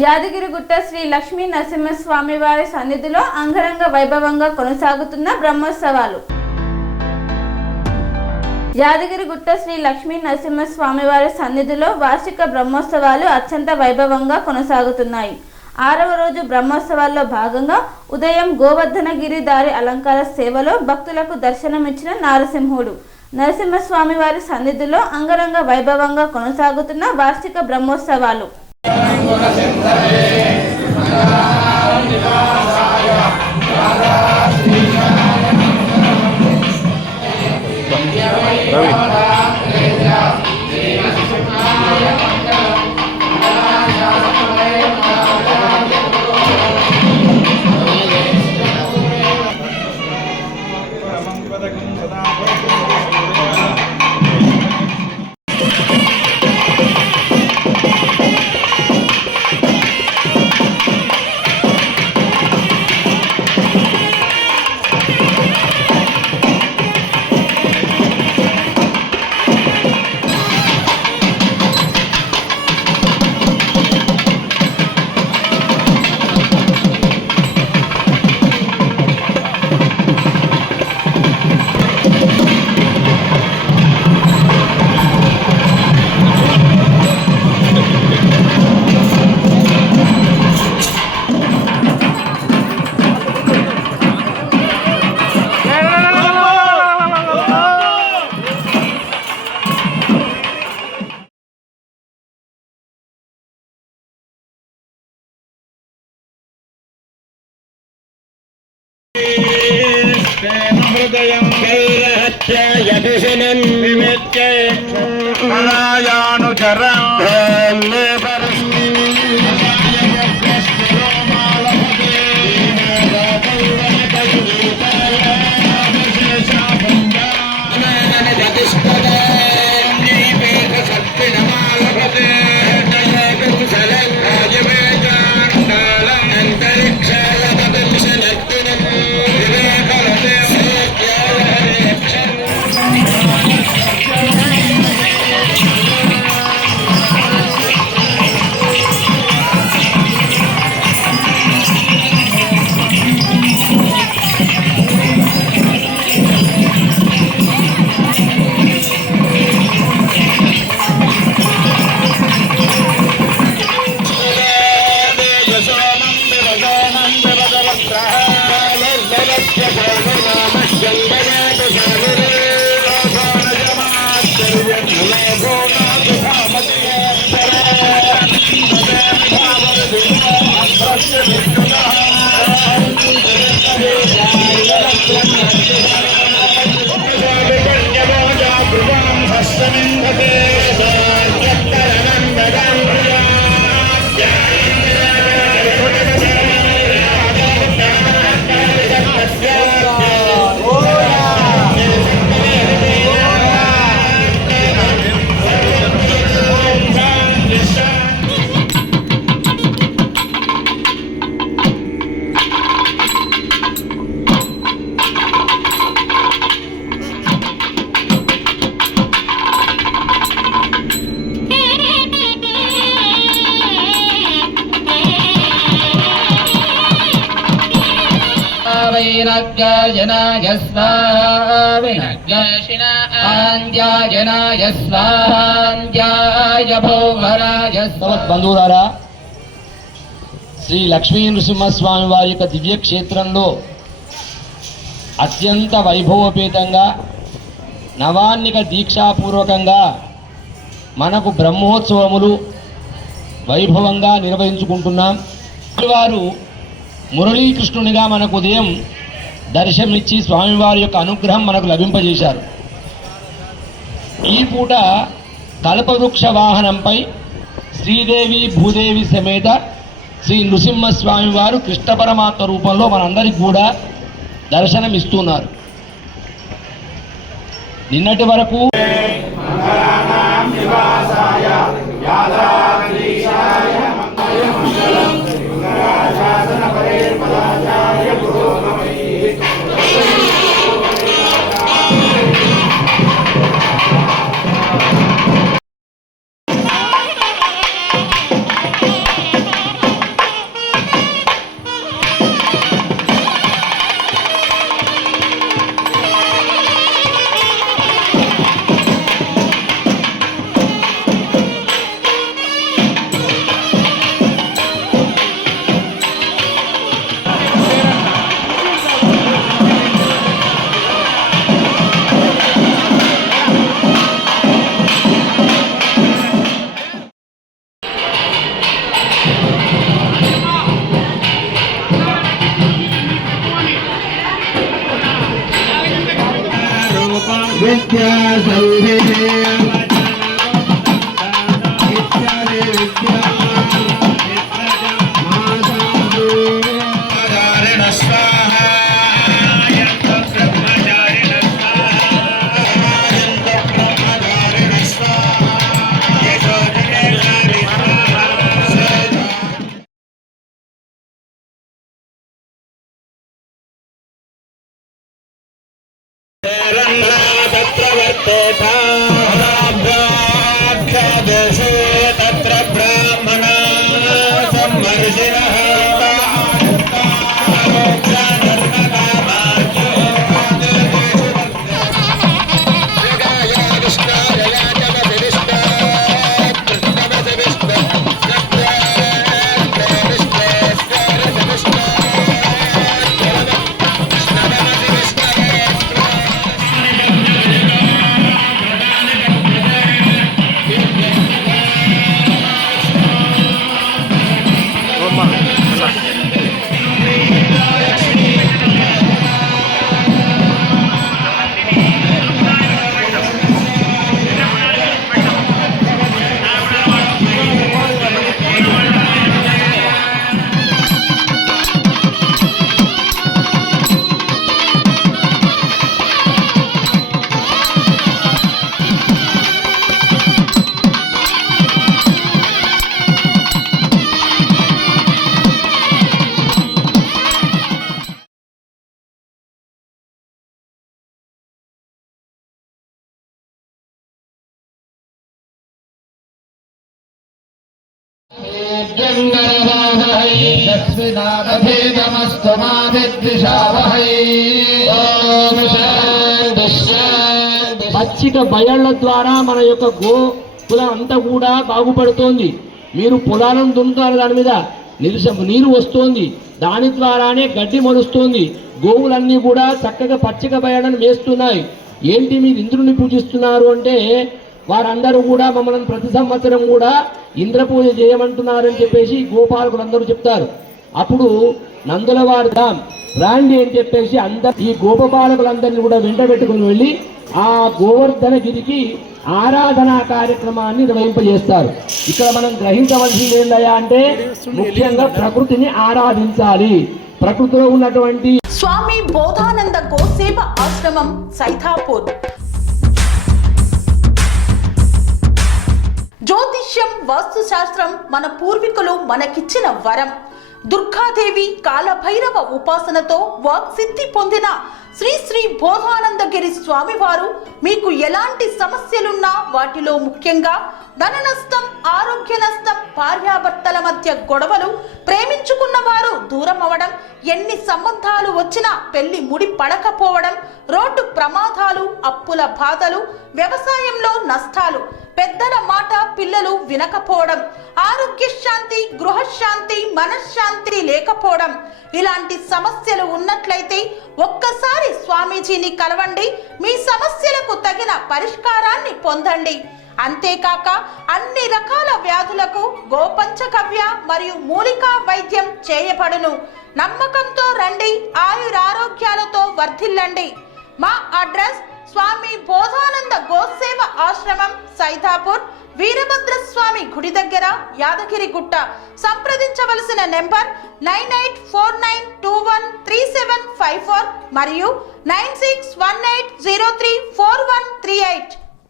యాదగిరిగుట్ట శ్రీ లక్ష్మీ నరసింహస్వామి వారి సన్నిధిలో అంగరంగ వైభవంగా కొనసాగుతున్న బ్రహ్మోత్సవాలు. యాదగిరిగుట్ట శ్రీ లక్ష్మీ నరసింహస్వామి వారి సన్నిధిలో వార్షిక బ్రహ్మోత్సవాలు అత్యంత వైభవంగా కొనసాగుతున్నాయి. 6వ రోజు బ్రహ్మోత్సవాల్లో భాగంగా ఉదయం గోవర్ధనగిరి దారి అలంకార సేవలో భక్తులకు దర్శనమిచ్చిన నారసింహుడు. నరసింహస్వామి వారి సన్నిధిలో అంగరంగ వైభవంగా కొనసాగుతున్న వార్షిక బ్రహ్మోత్సవాలు. బంధువులారా, శ్రీ లక్ష్మీ నృసింహస్వామి వారి యొక్క దివ్య క్షేత్రంలో అత్యంత వైభవపేతంగా నవాన్నిక దీక్షాపూర్వకంగా మనకు బ్రహ్మోత్సవములు వైభవంగా నిర్వహించుకుంటున్నాం. వారు మురళీకృష్ణునిగా మనకు ఉదయం దర్శనమిచ్చి స్వామివారి యొక్క అనుగ్రహం మనకు లభింపజేశారు. ఈ పూట కల్పవృక్ష వాహనంపై శ్రీదేవి భూదేవి సమేత శ్రీ నృసింహస్వామి వారు కృష్ణ పరమాత్మ రూపంలో మనందరికీ కూడా దర్శనమిస్తున్నారు. నిన్నటి వరకు देशे तत्र ब्राह्मणा सम्मर्षिणः పచ్చిక బయళ్ళ ద్వారా మన యొక్క పొలం అంతా కూడా బాగుపడుతోంది. మీరు పొలాలను దున్నుతారు, దాని మీద నీరు వస్తోంది, దాని ద్వారానే గడ్డి మొలుస్తోంది. గోవులన్నీ కూడా చక్కగా పచ్చిక బయళ్ళను మేస్తున్నాయి. ఏంటి మీరు ఇంద్రుని పూజిస్తున్నారు అంటే, వారందరూ కూడా మమ్మల్ని ప్రతి సంవత్సరం కూడా ఇంద్ర పూజ చేయమంటున్నారని చెప్పేసి గోపాలకులందరూ చెప్తారు. అప్పుడు నందుల వారు రాండి అని చెప్పేసి ఈ గోపపాలకులందరినీ కూడా వెంట పెట్టుకుని వెళ్ళి ఆ గోవర్ధనగిరికి ఆరాధనా కార్యక్రమాన్ని నిర్వహింపజేస్తారు. ఇక్కడ మనం గ్రహించవలసింది ఏంటయ్యా అంటే, ముఖ్యంగా ప్రకృతిని ఆరాధించాలి. ప్రకృతిలో ఉన్నటువంటి స్వామి బోధానంద గోసేవ ఆశ్రమం సైథాపూర్. జ్యోతిష్యం, వాస్తుశాస్త్రం మన పూర్వీకులు మనకిచ్చిన వరం. దుర్గాదేవి, కాలభైరవ ఉపాసనతో వాక్సిద్ధి పొందిన శ్రీ శ్రీ బోధానందగిరి స్వామివారు మీకు ఎలాంటి సమస్యలున్నా, వాటిలో ముఖ్యంగా ధన నష్టం, ఆరోగ్య నష్టం, భార్యాభర్తల మధ్య గొడవలు, ప్రేమించుకున్న వారు దూరం అవడం, ఎన్ని సంబంధాలు వచ్చినా పెళ్లి ముడి పడకపోవడం, రోడ్డు ప్రమాదాలు, అప్పుల బాధలు, వ్యవసాయంలో నష్టాలు, పెద్దల మాట పిల్లలు వినకపోవడం, ఆరోగ్య శాంతి, గృహశాంతి, మనశ్శాంతి లేకపోవడం, ఇలాంటి సమస్యలు ఉన్నట్లయితే ఒక్కసారి స్వామీజీని కలవండి. మీ సమస్యలకు తగిన పరిష్కారాన్ని పొందండి. అంతేకాక అన్ని రకాల వ్యాధులకు గోపంచకవ్య మరియు మూలికా వైద్యం చేయబడును. నమ్మకంతో రండి, ఆయురారోగ్యాలతో వర్ధిల్లండి. మా అడ్రస్ స్వామి బోధానంద గోసేవ ఆశ్రమం, సైథాపూర్, వీరభద్రస్వామి గుడి దగ్గర, యాదగిరిగుట్ట. సంప్రదించవలసిన నెంబర్ 9849213754 మరియు 9618034138.